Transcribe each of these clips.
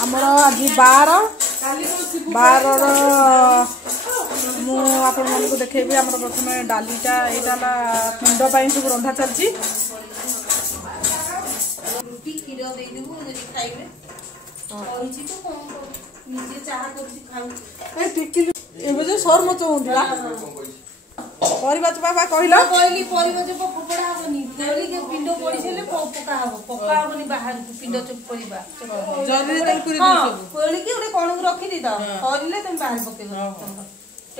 आमर आज 12 मुझे देखेबी आम प्रथम डालीटा यहाँ पिंड सब रंधा चलती सर मच परिबा चोपा कहला कहली परिबा चोपा फोपड़ा हबनी तेली के पिंड पड़ी छले पका हबनी बाहर पिंड चोप परिबा जरूरी तल पूरी सब कहली कि ओरे कोन रखी दी द हरिले तुम बाहर पके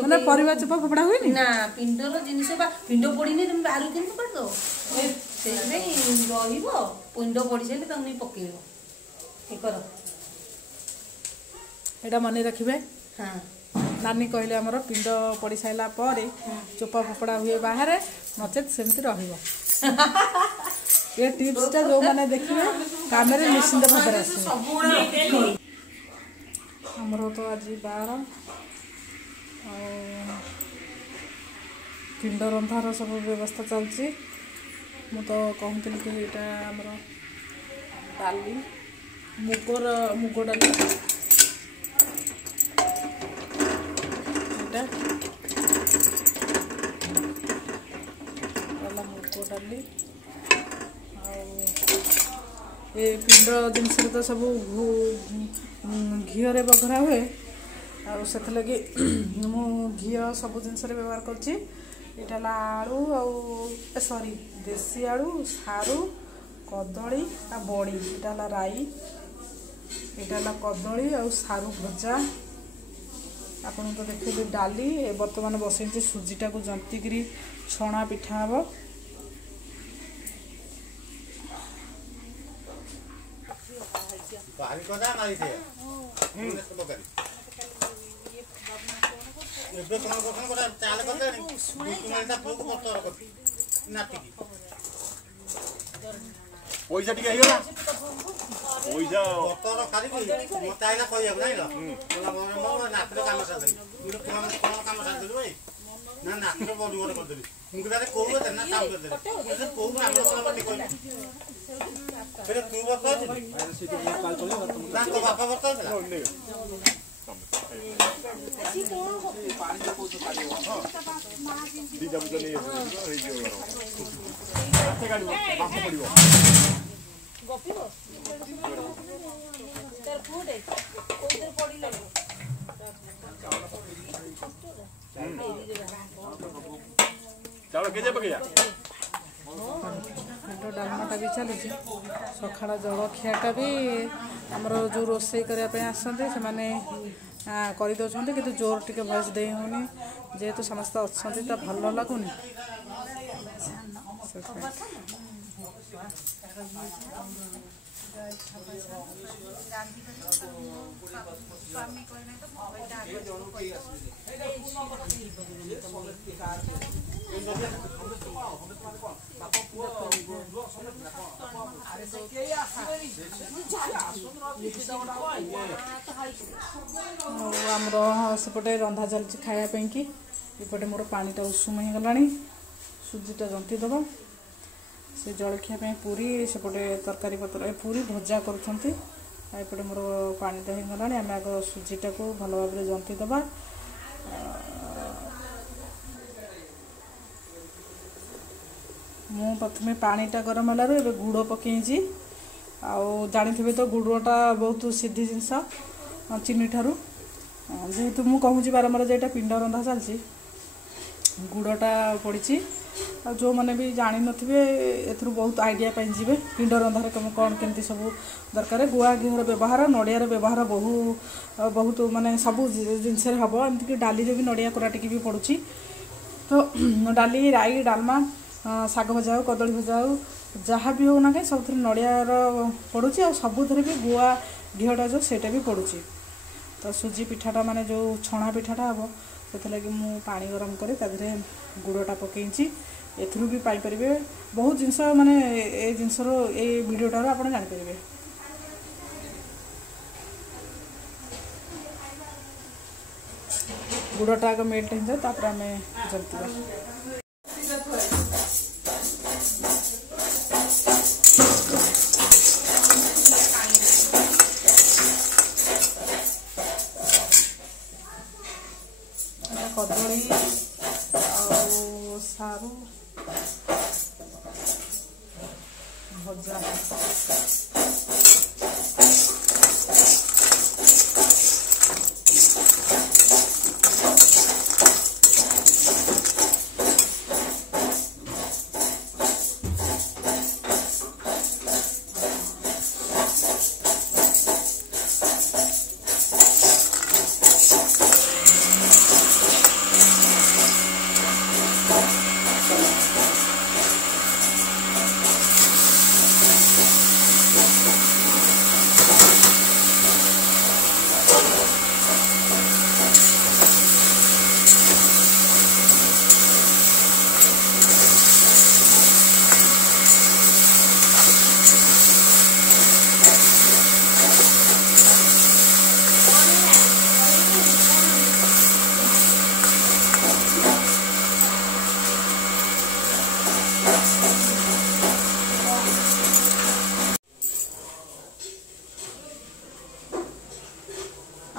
माने परिबा चोपा फोपड़ा होइनी ना पिंडर जिनिस बा पिंड पड़ीने तुम बाहर केन कर दो से नहीं रहिबो पिंड पड़ी छले तुम पकेइबो ठीक करो एटा माने रखिबे हां नानी कहले हमर पिंड पड़ी साइला पर चोपा फोपड़ा हुए बाहर नचेत सेमती रहिबो ये टिप्सटा जो माने देखिबे काम रे निश्चिंत भाबरे आसे हमरो तो आज 12 पिंड रंधार सब व्यवस्था चलची मु तो कहते कि एटा हमर डाली मुग डाली मुग डाली ए पिंड जिनस तो सब घीरे बघरा हुए आसे लगे मु घी सब जिनस व्यवहार कर आलू सॉरी देसी आलू सारू कदली आ बड़ी यहाँ राई यहाँ कदली आ सारू भजा आपन तो देखिए डाली बर्तमान बसई सुजीटा को जंतिक छणा पिठा हम पैसा टिके हैला पैसा बतर खाली मते आइला कहया नै ल मला नात्र काम साथै मुले काम साथै भाई ना नात्र बडी बडी कर देली मुके दारे कोउ त ना काम कर देली कोउ हाम्रो सलमति कोइ फेरि तू बता ना तो बापा बता दे जी कोन पानी जो कोइ काडी हां दी जब जने होई जो आते गाडी बाप पडिबो गपिबो तर फूड है कोदर पड़ी लागो चलो केजे पकया डालमाटा भी चली सकाळ जलखियाटा भी आमर जो रोसई करने आसते से मैंने कर दौरान कि जोर टिके भयस दे होनी जेहेतु समस्त अच्छा तो भल लगुनि आमर सेपटे रंधा चलती खायापी कि एपटे मोर पानीटा उषुम हो गला सुजीटा जंती दबा से जलखिया पूरी सेपटे तरकारी पत्र पूरी भजा करपटे मोर पानीटा हो गला आम आग सुजीटा को भल भाव जंती दबा मु प्रथम पानीटा गरम हलार ए गुड़ पकई जानी तो गुड़टा बहुत सीधी जिनस चीनी ठारू जेहेतु मु कहूँ बारंबार जो पिंड रंधा चलती गुड़टा पड़ी जो मैंने भी जानी नथिबे एथरु बहुत आइडिया पाई जिवे पिंड रंधार कौन केमती सब दरकार गुआ घीर व्यवहार नड़ियार व्यवहार बहुत माने सब जिनस हम एमती डाली भी नड़िया कोराटिकी भी पड़ुची तो डाली राई डालमा साग भजा हो कदली भजा हो जहाँ भी हो ना कहीं सब नड़ियार पड़ुची आ सबुथ भी गुआ घीटा जो सेटा भी पड़ुची तो सुजी पिठाटा माने जो छणा पिठाटा हम से लगी मु पानी गरम करे ताधरे गुड़टा पकई एथरू भी पाइपर बहुत जिनस माने ए जिनसर ए वीडियोटार आप जापर गुड़टा आग मेल्ट हो जाए आम जलता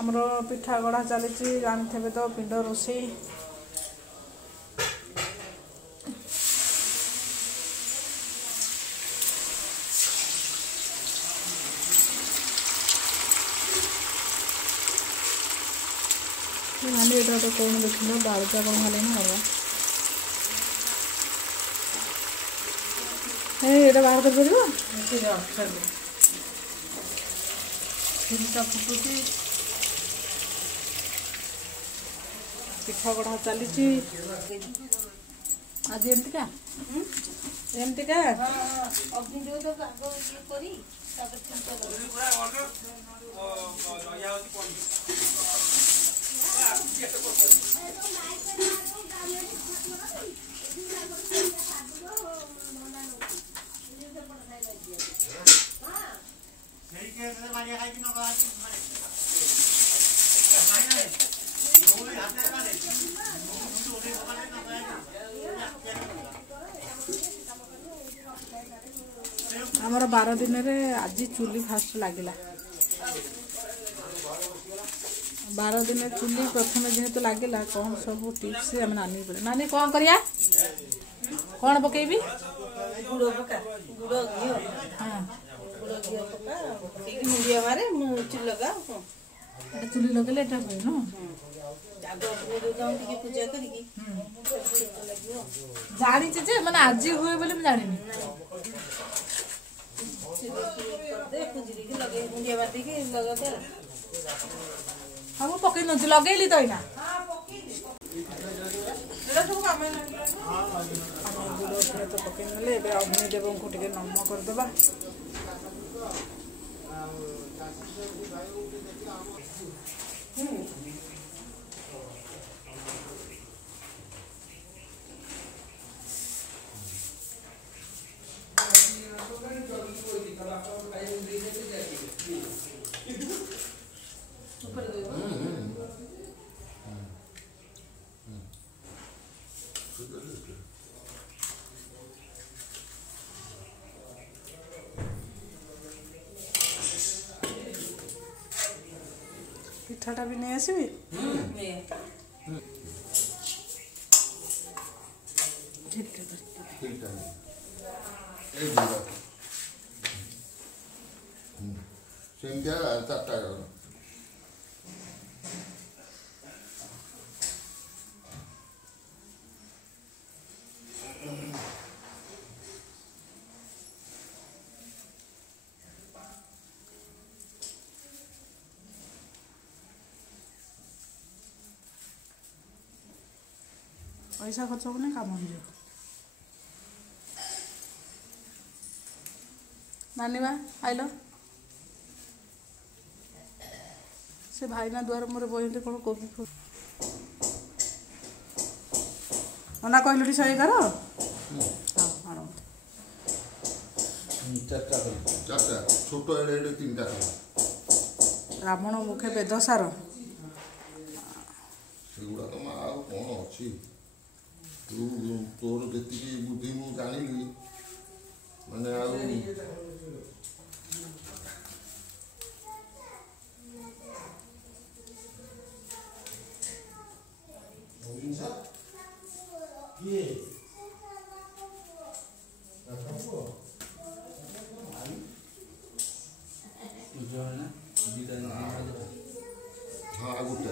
ଆମର ପିଠା ଗଢ଼ା ଚାଲିଛି ଜାଣିଥିବେ ତ ପିଣ୍ଡ ରୋଷେଇ। ମାନେ ଏଇଟା ଗୋଟେ କଣ ଦେଖିଲ ବାଳୁକା କଣ ହେଲେ ନା ହବ ଏଇଟା ବାହାର କରିପାରିବ ଫୁଟୁଛି ପିଠା ଗଢ଼ା ଚାଲିଛି ଆଜି ଏମିତିକା ଏମିତିକା ଆମର 12 ଦିନରେ ଆଜି ଚୁଲି ଫାଷ୍ଟ ଲାଗିଲା 12 ଦିନ ଚୁଲି ପ୍ରଥମେ ଯେହେତୁ ଲାଗିଲା କଣ ସବୁ ଟିପ୍ସ ଆମେ ନାନୀ ପड़े नानी कौन करिया कौन पकेबी गुड़ पका गुड़ घिओ हाँ गुड़ घिओ पका पकेकी मुंडिया मारे चुली लगा चुली लगेले एटा होय न आगो टिके पूजा करिकी जानी जे माने आज होय बोले मैं जानिनी दे पूजी के लगे मुंडिया मार के लगा दे हम पकई न लगेली तो इना एटा सब काम है तो पकई नले एबे अग्नि देवं को टिके नम कर देबा पिठाटा भी नहीं आसबी पैसा खर्च होने काम हो नानी बा आइल से भाईना द्वार मोर बहते कौन कोबी ना कहलु सही कर छोट एडे 3टा रावण मुखे बेदसार सेगुड़ा तो माँ आउ कौन अच्छी तोर जी बुद्धि मु जानी माने हाँ गोटे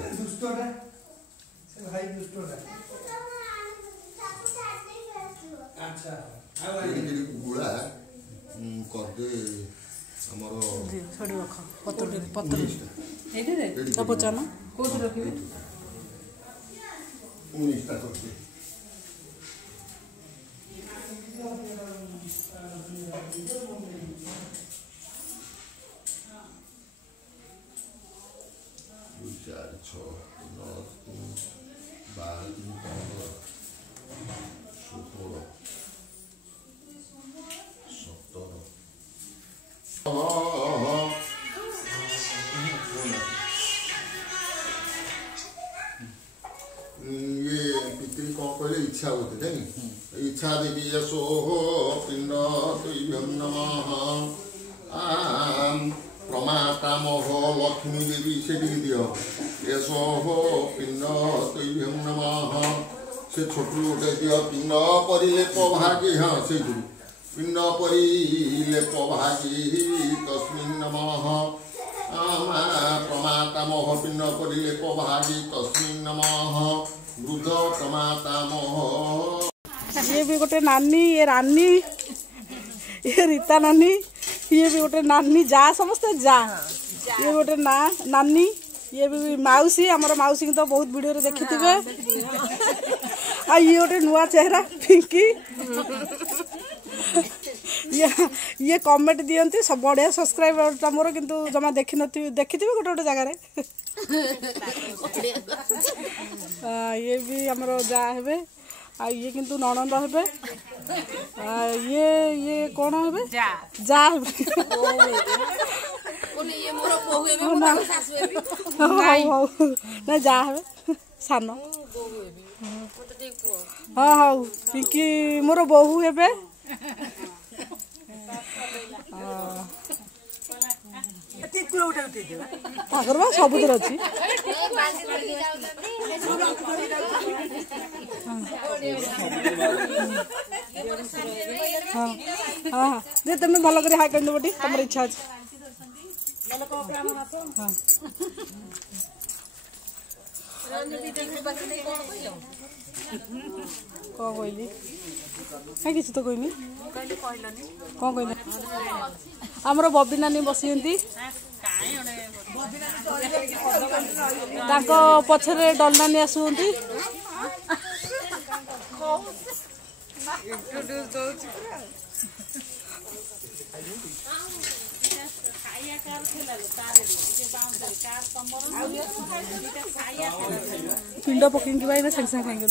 गुड़ा करदे हमर छोड़ी रख पत्र पत्र तो पचाना कोथ रखिबे 19टा करदे इच्छा होते इच्छा देवी यशो पिंड नमः प्रमाता महोल लक्ष्मी देवी से दियो एसो पिंड तैभ्यं नमः से छोटू गोटे दियो पिंड परिलेप भागी हाँ से पिंड परिलेप भागी तस्मिन् नमः प्रमातामह पिंड परिलेप भागी तस्मिन् नमः वृद्ध प्रमातामह। ये भी गोटे नानी ये रानी ये रीता नानी ये भी गोटे नानी जा समस्ते जा ये गोटे ना नानी ये भी माउसी आमर माउसी तो बहुत वीडियो रे देखि थिबे आ ये गोटे नुआ चेहरा पिंकी ये कमेंट दियंती सब बढ़िया सब्सक्राइबर ता मोर किंतु जमा देखि नथि देखिथिबे गोटे गोटे जगह रे ये भी हमरो जा हेबे आ ये किंतु ननंद हेबे ये कौन हेबे जा हेबे कोनी ये मोर बोहू हेबे मोर सासु हेबे ना जा हेबे सानो बोहू हेबे मते ठीक पो हां हां पिंकी मोर बोहू हेबे ताकर सबुतिर अच्छी हाँ हाँ जे तुम भल कर हाई कर बोटी तुम इच्छा अच्छे कौन कहली कहीं किसी तो कहनी कौन कहल आमर बबी नानी बसी पछरे डल नानी आसुंती पिंड पकड़ भाई ना संगे संगे खाई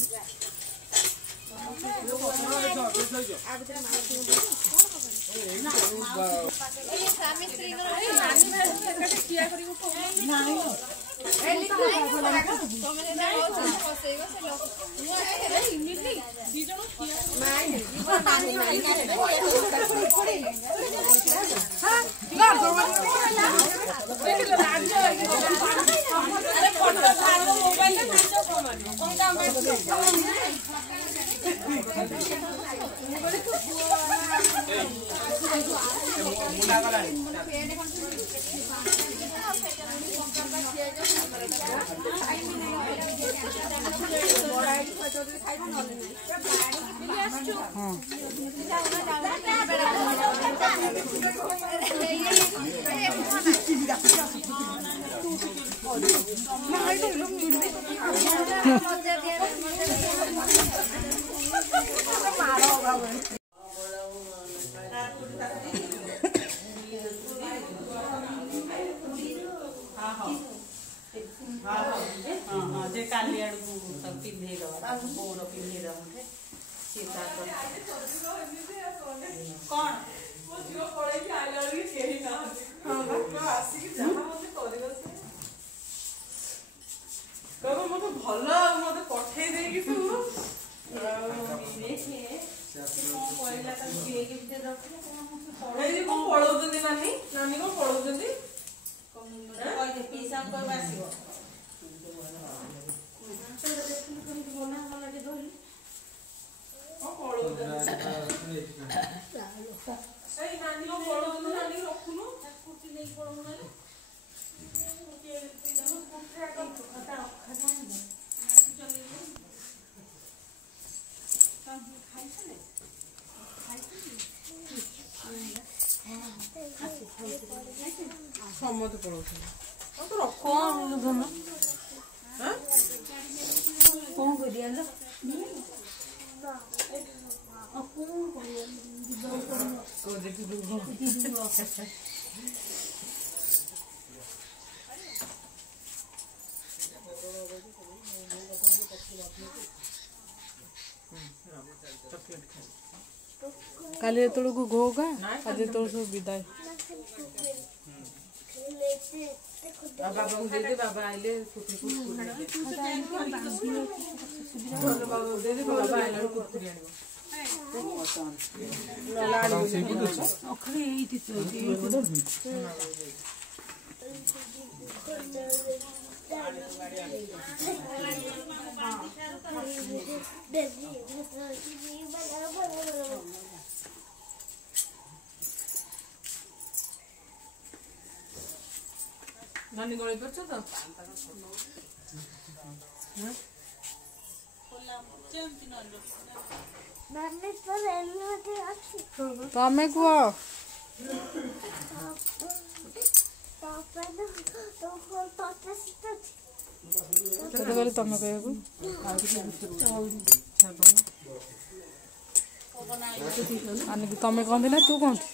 काली आड़ पिंधे बोर पिंधे कौन मत भल मत पठे देगी तू पढ़ाऊँ नानी नानी कौन पढ़ाऊँ पीसा आसो समझ पड़ो तो रख कौन कौन कर दिया काली एतोड़ को घोगा आज एतोड़ सब विदाय बाबा को दे दे बाबा आइले कुकुर बाबा दे दे बाबा आइले कुकुर आनिबो नानी गଳି पर्छ त तमे कुह କେତେ ଗଲେ ତମେ କହିବାକୁ ତମେ କହନ୍ତି ନା ତୁ କହନ୍ତି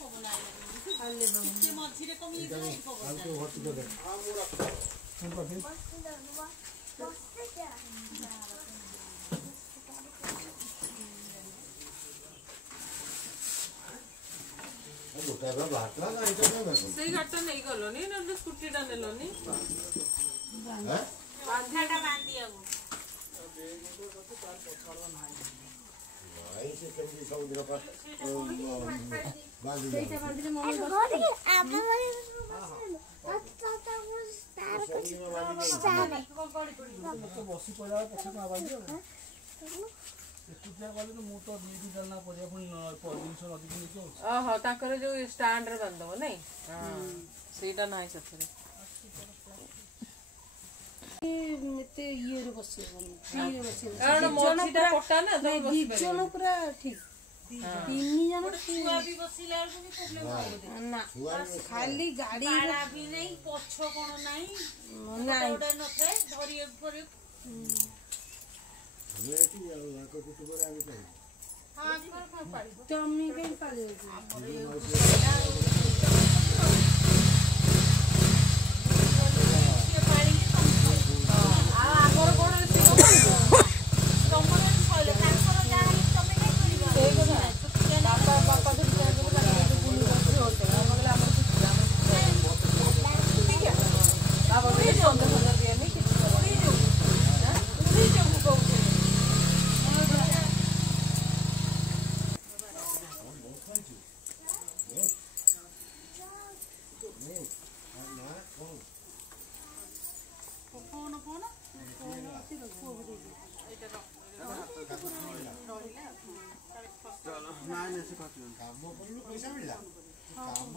ସେଇ ଗାଡ଼ିଟା ନେଇ ଗଲନି ନହେଲେ ସ୍କୁଟିଟା ନେଲନି ବାନ୍ଧାଟା ବାନ୍ଧିବାକୁ ତାଙ୍କର ଯୋଉ ଷ୍ଟାଣ୍ଡରେ ବାନ୍ଧିଦବ ନାଇଁ ସେଇଟା ନାହିଁ ସେଥିରେ ଏତେ ଇଏରେ ବସିବନି କାରଣ ମଝିଟା ପଟା ନା ତମେ ଦି ଜଣ ପୁରା ଠିକ 3 ଜଣ ଛୁଆ ବି ବସିଲା ବେଳକୁ ବି ପ୍ରୋବ୍ଲେମ ହବ ନା ଖାଲି ଗାଡି ବି ନାହିଁ ପଛ କଣ ନାହିଁ ନାଇଁ ନଥାଏ ଧରିବାକୁ ପଡିବ ତମେ କାଇଁ ପାଳିବ କାମ କରିଲୁ ପଇସା ମିଳିଲା କାମ